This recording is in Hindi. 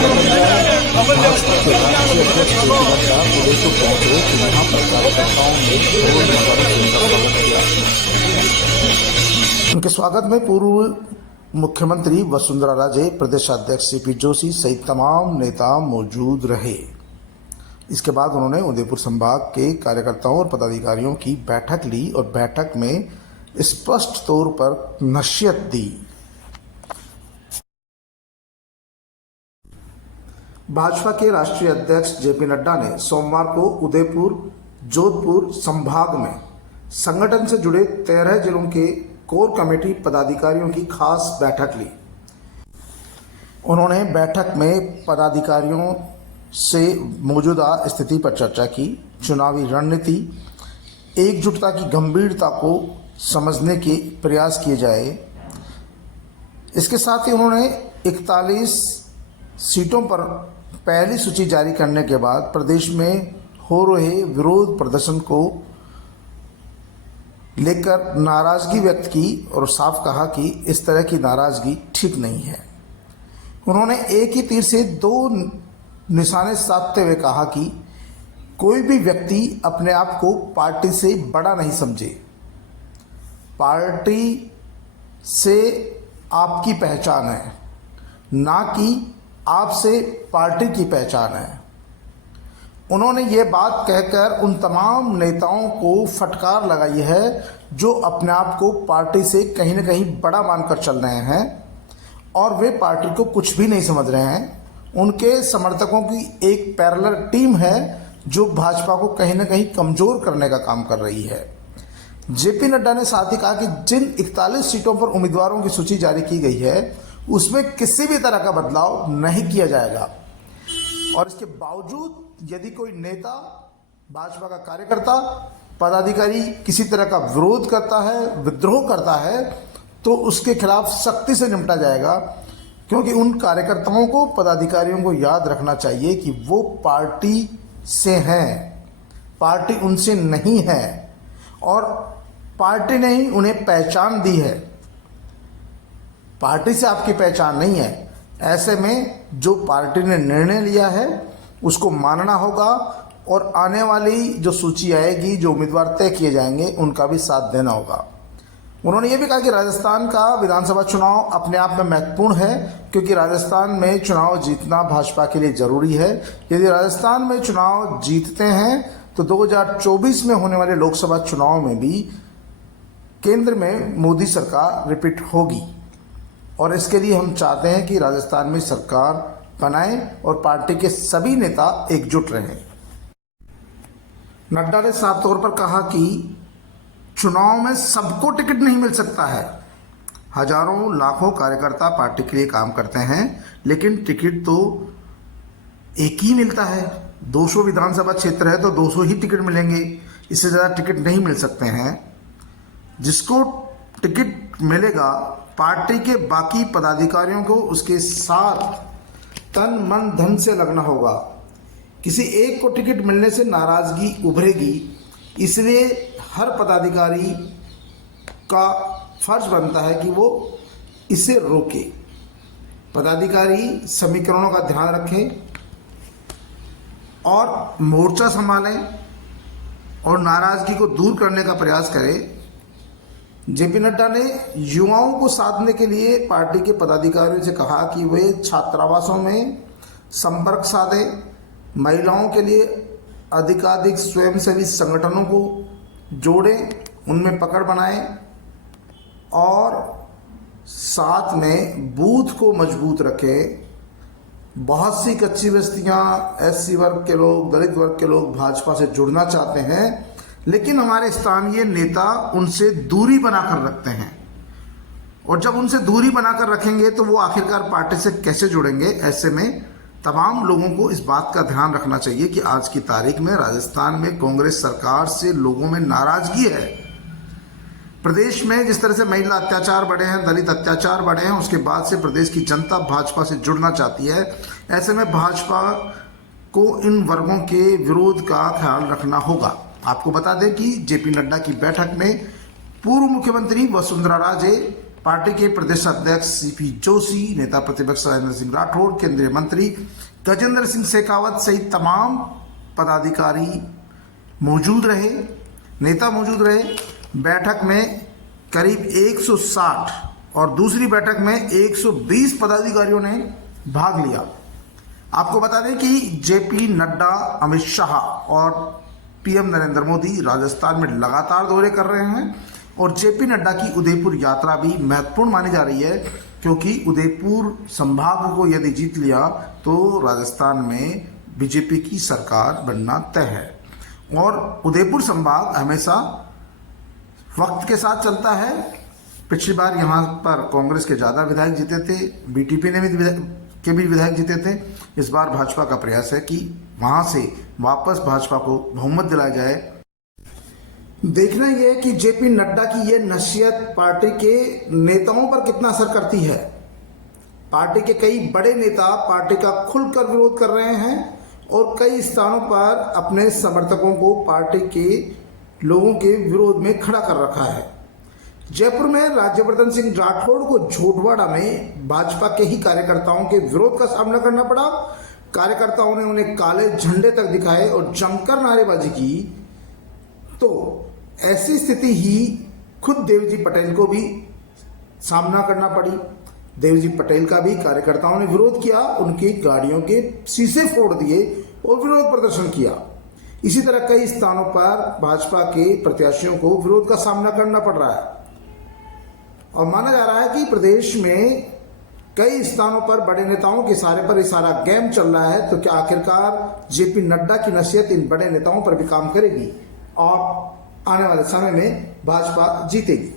भाजपा के राष्ट्रीय अध्यक्ष जेपी नड्डा उदयपुर पहुंचे तो यहाँ पर कार्यकर्ताओं ने ढोल नगाड़ों से उनका स्वागत किया। उनके स्वागत में पूर्व मुख्यमंत्री वसुंधरा राजे, प्रदेशाध्यक्ष सीपी जोशी सहित तमाम नेता मौजूद रहे। इसके बाद उन्होंने उदयपुर संभाग के कार्यकर्ताओं और पदाधिकारियों की बैठक ली और बैठक में स्पष्ट तौर पर नसीहत दी। भाजपा के राष्ट्रीय अध्यक्ष जेपी नड्डा ने सोमवार को उदयपुर जोधपुर संभाग में संगठन से जुड़े 13 जिलों के कोर कमेटी पदाधिकारियों की खास बैठक ली। उन्होंने बैठक में पदाधिकारियों से मौजूदा स्थिति पर चर्चा की, चुनावी रणनीति, एकजुटता की गंभीरता को समझने के प्रयास किए जाए। इसके साथ ही उन्होंने 41 सीटों पर पहली सूची जारी करने के बाद प्रदेश में हो रहे विरोध प्रदर्शन को लेकर नाराजगी व्यक्त की और साफ कहा कि इस तरह की नाराजगी ठीक नहीं है। उन्होंने एक ही तीर से दो निशाने साधते हुए कहा कि कोई भी व्यक्ति अपने आप को पार्टी से बड़ा नहीं समझे। पार्टी से आपकी पहचान है, ना कि आपसे पार्टी की पहचान है। उन्होंने ये बात कहकर उन तमाम नेताओं को फटकार लगाई है जो अपने आप को पार्टी से कहीं ना कहीं बड़ा मानकर चल रहे हैं और वे पार्टी को कुछ भी नहीं समझ रहे हैं। उनके समर्थकों की एक पैरेलल टीम है जो भाजपा को कहीं ना कहीं कमजोर करने का काम कर रही है। जेपी नड्डा ने साथ ही कहा कि जिन 41 सीटों पर उम्मीदवारों की सूची जारी की गई है उसमें किसी भी तरह का बदलाव नहीं किया जाएगा और इसके बावजूद यदि कोई नेता, भाजपा का कार्यकर्ता, पदाधिकारी किसी तरह का विरोध करता है, विद्रोह करता है तो उसके खिलाफ सख्ती से निपटा जाएगा, क्योंकि उन कार्यकर्ताओं को, पदाधिकारियों को याद रखना चाहिए कि वो पार्टी से हैं, पार्टी उनसे नहीं है और पार्टी ने ही उन्हें पहचान दी है। पार्टी से आपकी पहचान नहीं है। ऐसे में जो पार्टी ने निर्णय लिया है उसको मानना होगा और आने वाली जो सूची आएगी, जो उम्मीदवार तय किए जाएंगे, उनका भी साथ देना होगा। उन्होंने ये भी कहा कि राजस्थान का विधानसभा चुनाव अपने आप में महत्वपूर्ण है, क्योंकि राजस्थान में चुनाव जीतना भाजपा के लिए जरूरी है। यदि राजस्थान में चुनाव जीतते हैं तो 2024 में होने वाले लोकसभा चुनाव में भी केंद्र में मोदी सरकार रिपीट होगी और इसके लिए हम चाहते हैं कि राजस्थान में सरकार बनाएं और पार्टी के सभी नेता एकजुट रहें। नड्डा ने साफ तौर पर कहा कि चुनाव में सबको टिकट नहीं मिल सकता है। हजारों लाखों कार्यकर्ता पार्टी के लिए काम करते हैं, लेकिन टिकट तो एक ही मिलता है। 200 विधानसभा क्षेत्र है तो 200 ही टिकट मिलेंगे, इससे ज़्यादा टिकट नहीं मिल सकते हैं। जिसको टिकट मिलेगा, पार्टी के बाकी पदाधिकारियों को उसके साथ तन मन धन से लगना होगा। किसी एक को टिकट मिलने से नाराजगी उभरेगी, इसलिए हर पदाधिकारी का फर्ज बनता है कि वो इसे रोके। पदाधिकारी समीकरणों का ध्यान रखें और मोर्चा संभालें और नाराजगी को दूर करने का प्रयास करें। जेपी नड्डा ने युवाओं को साधने के लिए पार्टी के पदाधिकारियों से कहा कि वे छात्रावासों में संपर्क साधें, महिलाओं के लिए अधिकाधिक स्वयंसेवी संगठनों को जोड़ें, उनमें पकड़ बनाएं और साथ में बूथ को मजबूत रखें। बहुत सी कच्ची बस्तियां, एससी वर्ग के लोग, दलित वर्ग के लोग भाजपा से जुड़ना चाहते हैं, लेकिन हमारे स्थानीय नेता उनसे दूरी बनाकर रखते हैं और जब उनसे दूरी बनाकर रखेंगे तो वो आखिरकार पार्टी से कैसे जुड़ेंगे। ऐसे में तमाम लोगों को इस बात का ध्यान रखना चाहिए कि आज की तारीख में राजस्थान में कांग्रेस सरकार से लोगों में नाराजगी है। प्रदेश में जिस तरह से महिला अत्याचार बढ़े हैं, दलित अत्याचार बढ़े हैं, उसके बाद से प्रदेश की जनता भाजपा से जुड़ना चाहती है। ऐसे में भाजपा को इन वर्गों के विरोध का ख्याल रखना होगा। आपको बता दें कि जेपी नड्डा की बैठक में पूर्व मुख्यमंत्री वसुंधरा राजे, पार्टी के प्रदेश अध्यक्ष सीपी जोशी, नेता प्रतिपक्ष राजेंद्र सिंह राठौड़, केंद्रीय मंत्री गजेंद्र सिंह शेखावत सहित तमाम पदाधिकारी मौजूद रहे, नेता मौजूद रहे। बैठक में करीब 160 और दूसरी बैठक में 120 पदाधिकारियों ने भाग लिया। आपको बता दें कि जेपी नड्डा, अमित शाह और पीएम नरेंद्र मोदी राजस्थान में लगातार दौरे कर रहे हैं और जेपी नड्डा की उदयपुर यात्रा भी महत्वपूर्ण मानी जा रही है, क्योंकि उदयपुर संभाग को यदि जीत लिया तो राजस्थान में बीजेपी की सरकार बनना तय है। और उदयपुर संभाग हमेशा वक्त के साथ चलता है। पिछली बार यहाँ पर कांग्रेस के ज़्यादा विधायक जीते थे, बीटीपी ने भी विधायक जीते थे। इस बार भाजपा का प्रयास है कि वहाँ से वापस भाजपा को बहुमत दिलाया जाए। देखना यह है कि जेपी नड्डा की यह नसीहत पार्टी के नेताओं पर कितना असर करती है। पार्टी के कई बड़े नेता पार्टी का खुलकर विरोध कर रहे हैं और कई स्थानों पर अपने समर्थकों को पार्टी के लोगों के विरोध में खड़ा कर रखा है। जयपुर में राज्यवर्धन सिंह राठौड़ को झोटवाड़ा में भाजपा के ही कार्यकर्ताओं के विरोध का सामना करना पड़ा। कार्यकर्ताओं ने उन्हें काले झंडे तक दिखाए और जमकर नारेबाजी की। तो ऐसी स्थिति ही खुद देवजी पटेल को भी सामना करना पड़ी। देवजी पटेल का भी कार्यकर्ताओं ने विरोध किया, उनकी गाड़ियों के शीशे फोड़ दिए और विरोध प्रदर्शन किया। इसी तरह कई स्थानों पर भाजपा के प्रत्याशियों को विरोध का सामना करना पड़ रहा है और माना जा रहा है कि प्रदेश में कई स्थानों पर बड़े नेताओं के इशारे पर सारा गेम चल रहा है। तो क्या आखिरकार जेपी नड्डा की नसीहत इन बड़े नेताओं पर भी काम करेगी और आने वाले समय में भाजपा जीतेगी?